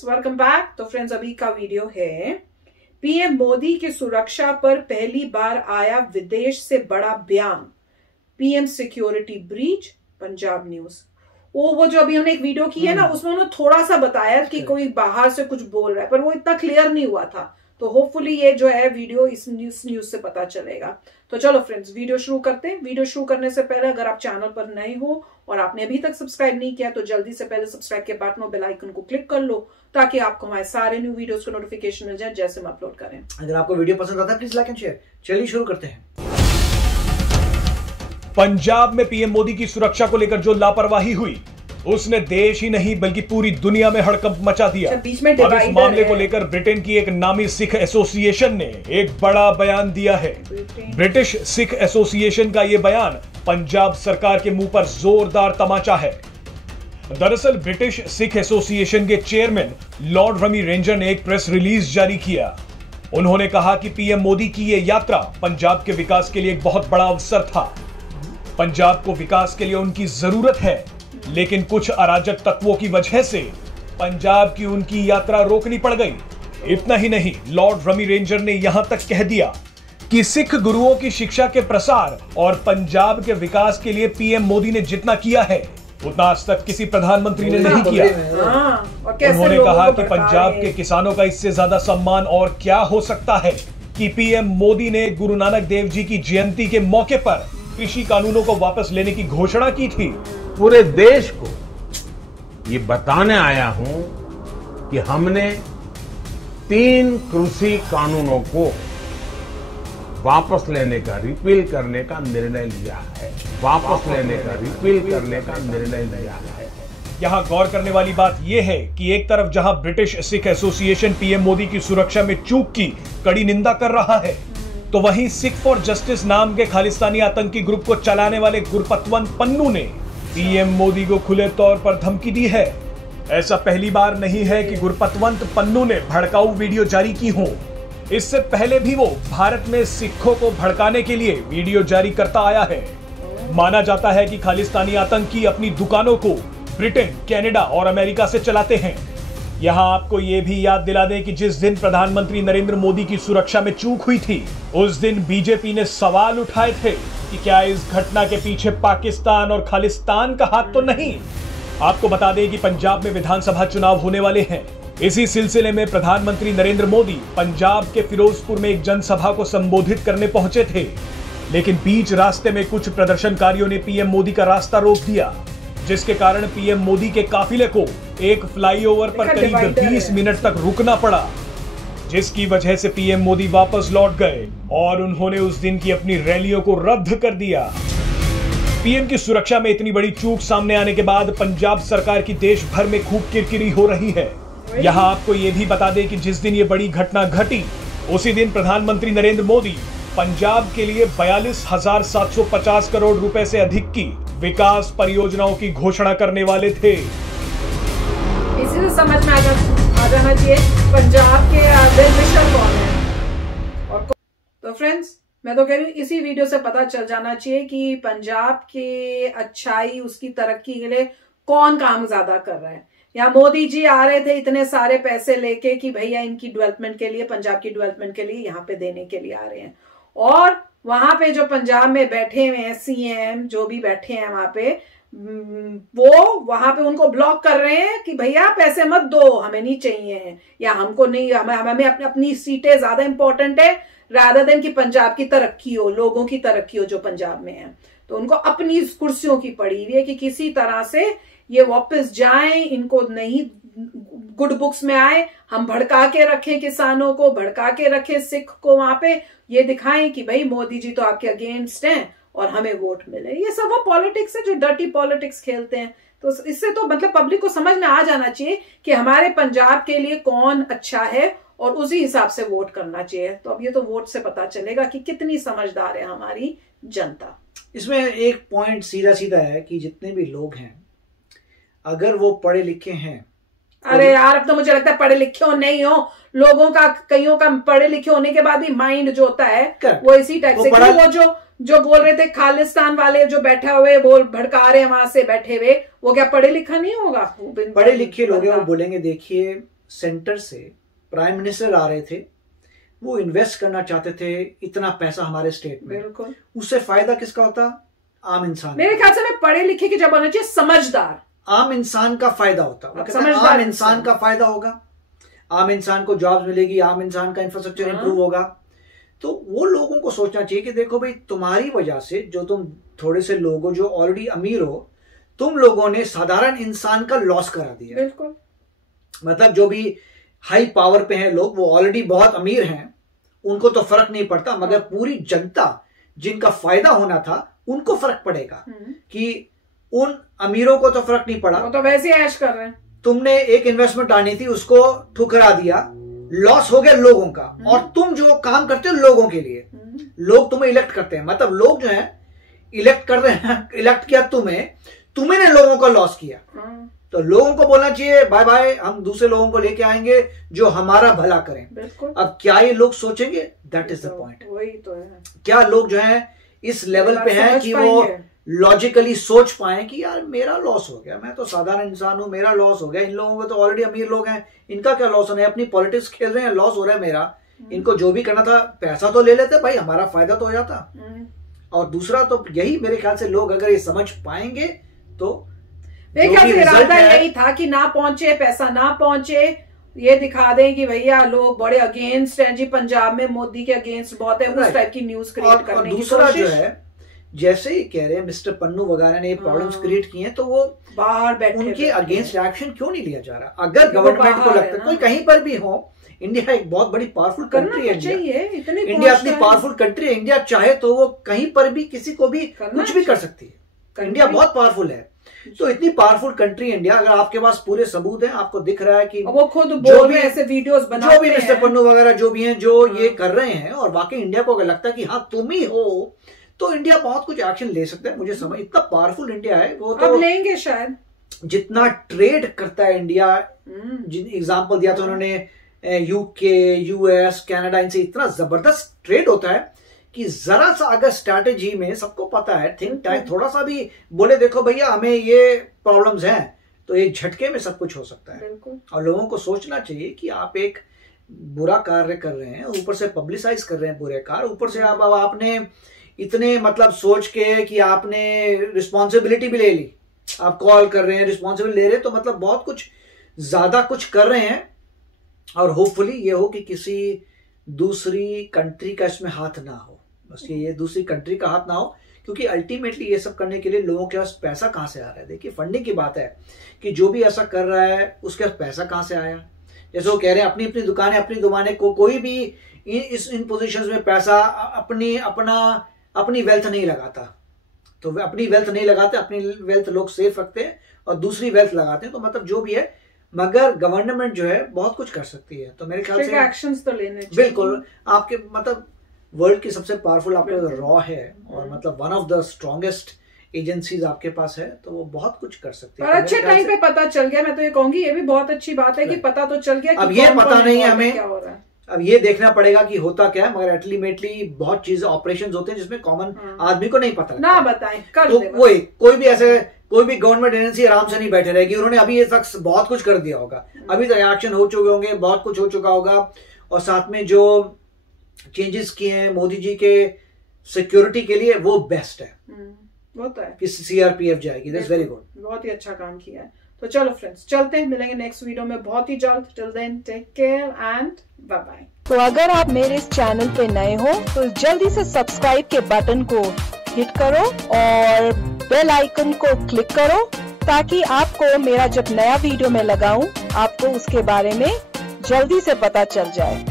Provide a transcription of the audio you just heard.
Friends, welcome back. तो friends, अभी का वीडियो है पीएम मोदी की सुरक्षा पर पहली बार आया विदेश से बड़ा बयान, PM security breach, Punjab news. वो जो अभी हमने एक वीडियो की है ना, उसमें उन्होंने थोड़ा सा बताया कि कोई बाहर से कुछ बोल रहा है, पर वो इतना क्लियर नहीं हुआ था। तो होपफुली ये जो है वीडियो इस न्यूज से पता चलेगा। तो चलो फ्रेंड्स, वीडियो शुरू करते हैं। वीडियो शुरू करने से पहले अगर आप चैनल पर नए हो और आपने अभी तक सब्सक्राइब नहीं किया तो जल्दी से पहले सब्सक्राइब के बटन और बेल आइकन को क्लिक कर लो, ताकि आपको हमारे सारे न्यू वीडियोस का नोटिफिकेशन मिल जाए जैसे हम अपलोड करें। अगर आपको वीडियो पसंद आता है प्लीज लाइक एंड शेयर। चलिए शुरू करते हैं। पंजाब में पीएम मोदी की सुरक्षा को लेकर जो लापरवाही हुई, उसने देश ही नहीं बल्कि पूरी दुनिया में हड़कंप मचा दिया। अब इस मामले को लेकर ब्रिटेन की एक नामी सिख एसोसिएशन ने एक बड़ा बयान दिया है। ब्रिटिश सिख एसोसिएशन का यह बयान पंजाब सरकार के मुंह पर जोरदार तमाचा है। दरअसल ब्रिटिश सिख एसोसिएशन के चेयरमैन लॉर्ड रमी रेंजर ने एक प्रेस रिलीज जारी किया। उन्होंने कहा कि पीएम मोदी की यह यात्रा पंजाब के विकास के लिए एक बहुत बड़ा अवसर था। पंजाब को विकास के लिए उनकी जरूरत है, लेकिन कुछ अराजक तत्वों की वजह से पंजाब की उनकी यात्रा रोकनी पड़ गई। इतना ही नहीं, लॉर्ड रमी रेंजर ने यहां तक कह दिया कि सिख गुरुओं की शिक्षा के प्रसार और पंजाब के विकास के लिए पीएम मोदी ने जितना किया है उतना आज तक किसी प्रधानमंत्री ने नहीं किया। उन्होंने कहा कि पंजाब के किसानों का इससे ज्यादा सम्मान और क्या हो सकता है कि पीएम मोदी ने गुरु नानक देव जी की जयंती के मौके पर कृषि कानूनों को वापस लेने की घोषणा की थी। पूरे देश को ये बताने आया हूं कि हमने 3 कृषि कानूनों को वापस लेने का, रिपील करने का निर्णय लिया है। वापस लेने का, रिपील करने का निर्णय लिया है। यहाँ गौर करने वाली बात यह है कि एक तरफ जहां British Sikh association PM Modi की सुरक्षा में चूक की कड़ी निंदा कर रहा है, तो वहीं सिख फॉर जस्टिस नाम के खालिस्तानी आतंकी ग्रुप को चलाने वाले गुरपतवंत पन्नू ने पीएम मोदी को खुले तौर पर धमकी दी है। ऐसा पहली बार नहीं है कि गुरपतवंत पन्नू ने भड़काऊ वीडियो जारी की हो। इससे पहले भी वो भारत में सिखों को भड़काने के लिए वीडियो जारी करता आया है। माना जाता है कि खालिस्तानी आतंकी अपनी दुकानों को ब्रिटेन, कनाडा और अमेरिका से चलाते हैं। यहां आपको यह भी याद दिला दें कि जिस दिन प्रधानमंत्री नरेंद्र मोदी की सुरक्षा में चूक हुई थी, उस दिन बीजेपी ने सवाल उठाए थे कि क्या इस घटना के पीछे पाकिस्तान और खालिस्तान का हाथ तो नहीं। आपको बता दें कि पंजाब में विधानसभा चुनाव होने वाले हैं। इसी सिलसिले में प्रधानमंत्री नरेंद्र मोदी पंजाब के फिरोजपुर में एक जनसभा को संबोधित करने पहुंचे थे, लेकिन बीच रास्ते में कुछ प्रदर्शनकारियों ने पीएम मोदी का रास्ता रोक दिया, जिसके कारण पीएम मोदी के काफिले को एक फ्लाईओवर पर करीब 20 मिनट तक रुकना पड़ा, जिसकी वजह से पीएम मोदी वापस लौट गए और उन्होंने उस दिन की अपनी रैलियों को रद्द कर दिया। पीएम की सुरक्षा में इतनी बड़ी चूक सामने आने के बाद पंजाब सरकार की देश भर में खूब किरकिरी हो रही है। यहां आपको यह भी बता दें कि जिस दिन ये बड़ी घटना घटी, उसी दिन प्रधानमंत्री नरेंद्र मोदी पंजाब के लिए 42,750 करोड़ रुपए से अधिक की विकास परियोजनाओं की घोषणा करने वाले थे। इसी से समझ में आ जाना चाहिए पंजाब के मिशन कौन है। और तो फ्रेंड्स, मैं तो कह रही हूँ इसी वीडियो से पता चल जाना चाहिए कि पंजाब के अच्छाई, उसकी तरक्की के लिए कौन काम ज्यादा कर रहा है। यहाँ मोदी जी आ रहे थे इतने सारे पैसे लेके कि भैया इनकी डेवलपमेंट के लिए, पंजाब की डेवलपमेंट के लिए यहाँ पे देने के लिए आ रहे हैं, और वहां पे जो पंजाब में बैठे हुए हैं सीएम जो भी बैठे हैं वहां पे, वो वहां पे उनको ब्लॉक कर रहे हैं कि भैया पैसे मत दो, हमें नहीं चाहिए हैं, या हमको नहीं, हमें अपनी सीटें ज्यादा इंपॉर्टेंट है रादर देन कि पंजाब की तरक्की हो, लोगों की तरक्की हो जो पंजाब में है। तो उनको अपनी कुर्सियों की पड़ी हुई है कि किसी तरह से ये वापस जाएं, इनको नहीं गुड बुक्स में आए, हम भड़का के रखें किसानों को, भड़का के रखें सिख को, वहां पे ये दिखाएं कि भाई मोदी जी तो आपके अगेंस्ट हैं और हमें वोट मिले। ये सब वो पॉलिटिक्स है जो डर्टी पॉलिटिक्स खेलते हैं। तो इससे तो मतलब पब्लिक को समझ में आ जाना चाहिए कि हमारे पंजाब के लिए कौन अच्छा है और उसी हिसाब से वोट करना चाहिए। तो अब ये तो वोट से पता चलेगा कि कितनी समझदार है हमारी जनता। इसमें एक पॉइंट सीधा सीधा है कि जितने भी लोग हैं, अगर वो पढ़े लिखे हैं, अरे यार अब तो मुझे लगता है पढ़े लिखे हो नहीं हो, लोगों का, कईयों का पढ़े लिखे होने के बाद भी माइंड जो होता है वो इसी टाइप से, वो जो बोल रहे थे खालिस्तान वाले जो बैठे हुए बोल भड़का रहे हैं वहां से बैठे हुए, वो क्या पढ़े लिखा नहीं होगा? पढ़े लिखे लोग हैं, वो बोलेंगे देखिए सेंटर से प्राइम मिनिस्टर आ रहे थे, वो इन्वेस्ट करना चाहते थे इतना पैसा हमारे स्टेट में, बिल्कुल, उससे फायदा किसका होता? आम इंसान। मेरे ख्याल से मैं पढ़े लिखे की जब होना चाहिए, समझदार आम इंसान का फायदा होता। समझदार आम इंसान का फायदा होगा, आम इंसान को जॉब्स मिलेगी, आम इंसान का इंफ्रास्ट्रक्चर इंप्रूव होगा। तो वो लोगों को सोचना चाहिए कि देखो भाई, तुम्हारी वजह से जो तुम थोड़े से लोग हो जो ऑलरेडी अमीर हो, तुम लोगों ने साधारण इंसान का लॉस करा दिया। बिल्कुल, मतलब जो भी हाई पावर पे हैं लोग, वो ऑलरेडी बहुत अमीर हैं, उनको तो फर्क नहीं पड़ता, मगर पूरी जनता जिनका फायदा होना था उनको फर्क पड़ेगा। कि उन अमीरों को तो फर्क नहीं पड़ा, वो तो वैसे ही ऐश कर रहे हैं। तुमने एक इन्वेस्टमेंट आनी थी उसको ठुकरा दिया, लॉस हो गया लोगों का। और तुम जो काम करते हो लोगों के लिए, लोग तुम्हें इलेक्ट करते हैं, मतलब लोग जो है इलेक्ट कर रहे हैं, इलेक्ट किया तुम्हें ने लोगों का लॉस किया। तो लोगों को बोलना चाहिए बाय बाय, हम दूसरे लोगों को लेके आएंगे जो हमारा भला करें। बिल्कुल। अब क्या ये लोग सोचेंगे? That is the point. वही तो है, क्या लोग जो है इस लेवल पे हैं कि वो लॉजिकली सोच पाए कि यार मेरा लॉस हो गया, मैं तो साधारण इंसान हूं, मेरा लॉस हो गया, इन लोगों को तो ऑलरेडी अमीर लोग हैं, इनका क्या लॉस होना है, अपनी पॉलिटिक्स खेल रहे हैं, लॉस हो रहा है मेरा, इनको जो भी करना था पैसा तो ले लेते भाई, हमारा फायदा तो हो जाता। और दूसरा तो यही मेरे ख्याल से लोग अगर ये समझ पाएंगे तो मेरे ख्याल से इरादा यही था कि ना पहुंचे, पैसा ना पहुंचे, ये दिखा दें कि भैया लोग बड़े अगेंस्ट हैं जी, पंजाब में मोदी के अगेंस्ट बहुत है, उस टाइप की न्यूज क्रिएट करने की कोशिश। दूसरा जो है, जैसे ही कह रहे हैं मिस्टर पन्नू वगैरह ने प्रॉब्लम्स क्रिएट किए हैं, तो वो बाहर बैठे, उनके अगेंस्ट एक्शन क्यों नहीं लिया जा रहा? अगर गवर्नमेंट को लगता है कोई कहीं पर भी हो, इंडिया एक बहुत बड़ी पावरफुल कंट्री है, इंडिया अपनी पावरफुल कंट्री है, इंडिया चाहे तो वो कहीं पर भी किसी को भी कुछ भी कर सकती है, इंडिया बहुत पावरफुल है। तो इतनी पावरफुल कंट्री इंडिया, अगर आपके पास पूरे सबूत हैं, आपको दिख रहा है कि वो खुद बोल रहे हैं, ऐसे वीडियोस बनाते जो भी मिस्टर पन्नू वगैरह जो भी हैं जो ये कर रहे हैं, और वाकई इंडिया को अगर लगता है कि हाँ तुम ही हो, तो इंडिया बहुत कुछ एक्शन ले सकता है। मुझे समझ, इतना पावरफुल इंडिया है, वो तो अब लेंगे शायद। जितना ट्रेड करता है इंडिया, जिन एग्जांपल दिया था उन्होंने, यूके, यूएस, कनाडा, इनसे इतना जबरदस्त ट्रेड होता है कि जरा सा अगर स्ट्रैटेजी में, सबको पता है, थिंक टैंक थोड़ा सा भी बोले देखो भैया हमें ये प्रॉब्लम्स हैं, तो एक झटके में सब कुछ हो सकता है। और लोगों को सोचना चाहिए कि आप एक बुरा कार्य कर रहे हैं, ऊपर से पब्लिसाइज कर रहे हैं बुरे कार्य, ऊपर से अब आपने इतने मतलब सोच के कि आपने रिस्पॉन्सिबिलिटी भी ले ली, आप कॉल कर रहे हैं, रिस्पॉन्सिबिलिटी ले रहे हैं, तो मतलब बहुत कुछ ज्यादा कुछ कर रहे हैं। और होपफुली ये हो कि किसी दूसरी कंट्री का इसमें हाथ ना हो, बस ये दूसरी कंट्री का हाथ ना हो, क्योंकि अल्टीमेटली ये सब करने के लिए लोगों के पास पैसा कहाँ से आ रहा है? देखिए फंडिंग की बात है कि जो भी ऐसा कर रहा है उसके पास पैसा कहाँ से आया। जैसे वो कह रहे हैं अपनी अपनी दुकानें, अपनी दुकानें को कोई भी इन पोजीशंस में पैसा अपनी वेल्थ नहीं लगाता, तो अपनी वेल्थ नहीं लगाते, अपनी वेल्थ लोग सेफ रखते हैं और दूसरी वेल्थ लगाते हैं। तो मतलब जो भी है, मगर गवर्नमेंट जो है बहुत कुछ कर सकती है। तो मेरे ख्याल से एक्शंस तो लेने चाहिए। बिल्कुल, आपके मतलब वर्ल्ड की सबसे पावरफुल आपके रॉ है, और मतलब one of the strongest agencies आपके पास है, तो वो बहुत कुछ कर सकती है। और अच्छे टाइम पे पता चल गया, मैं तो ये कहूंगी ये भी बहुत अच्छी बात है कि पता तो चल गया। अब ये पता नहीं है हमें, अब ये देखना पड़ेगा कि होता क्या है, मगर अल्टीमेटली बहुत चीजें ऑपरेशंस होते हैं जिसमें कॉमन आदमी को नहीं पता ना बताएं कर तो दे वही कोई भी ऐसे कोई भी गवर्नमेंट एजेंसी आराम से नहीं बैठे रहेगी। उन्होंने अभी ये तक बहुत कुछ कर दिया होगा, अभी तक एक्शन हो चुके होंगे, बहुत कुछ हो चुका होगा। और साथ में जो चेंजेस किए हैं मोदी जी के सिक्योरिटी के लिए, वो बेस्ट है, वो तो है कि सीआरपीएफ जाएगी। दैट्स वेरी गुड, बहुत ही अच्छा काम किया है। तो चलो फ्रेंड्स, चलते हैं, मिलेंगे नेक्स्ट वीडियो में बहुत ही जल्द। Till then take care and bye bye. तो अगर आप मेरे इस चैनल पे नए हो तो जल्दी से सब्सक्राइब के बटन को हिट करो और बेल आइकन को क्लिक करो, ताकि आपको मेरा जब नया वीडियो मैं लगाऊं आपको उसके बारे में जल्दी से पता चल जाए।